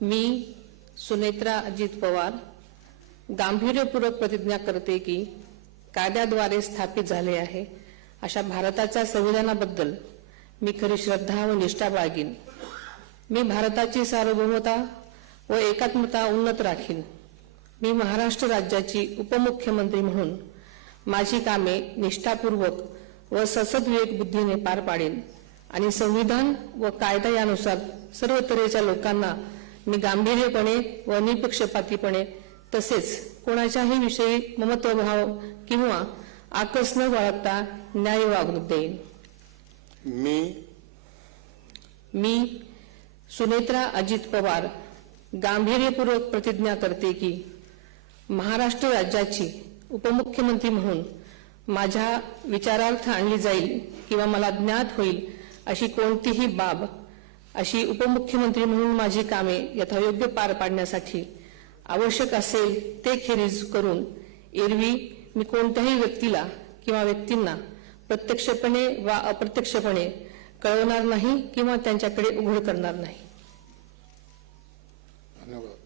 मी सुनेत्रा अजित पवार गांभीर्यपूर्वक प्रतिज्ञा करते की कायद्याद्वारे स्थापित झाले आहे अशा भारताच्या संविधानाबद्दल मी खरी श्रद्धा व निष्ठा बाळगीन। मी भारताची सार्वभौमता व एकात्मता उन्नत राखीन। मी महाराष्ट्र राज्याची उपमुख्यमंत्री म्हणून माझी कामे निष्ठापूर्वक व ससद विवेक बुद्धीने पार पाडेन आणि संविधान व कायदा यानुसार सर्व तऱ्हेच्या लोकांना मी गांभीर्यपणे व निपक्षपातीपणे तसेच कोणाच्याही विषयी ममत्वभाव किंवा आकस न बाळगता न्याय वागणूक देईन। मी सुनेत्रा अजित पवार गांभीर्यपूर्वक प्रतिज्ञा करते की महाराष्ट्र राज्याची उपमुख्यमंत्री म्हणून माझ्या विचारार्थ आणली जाईल किंवा मला ज्ञात होईल अशी कोणतीही बाब अशी उपमुख्यमंत्री म्हणून माझी कामे यथायोग्य पार पाडण्यासाठी आवश्यक असेल ते खेरीज करून एरवी मी कोणत्याही व्यक्तीला किंवा व्यक्तींना प्रत्यक्षपणे वा अप्रत्यक्षपणे कळवणार नाही किंवा त्यांच्याकडे उघड करणार नाही। धन्यवाद।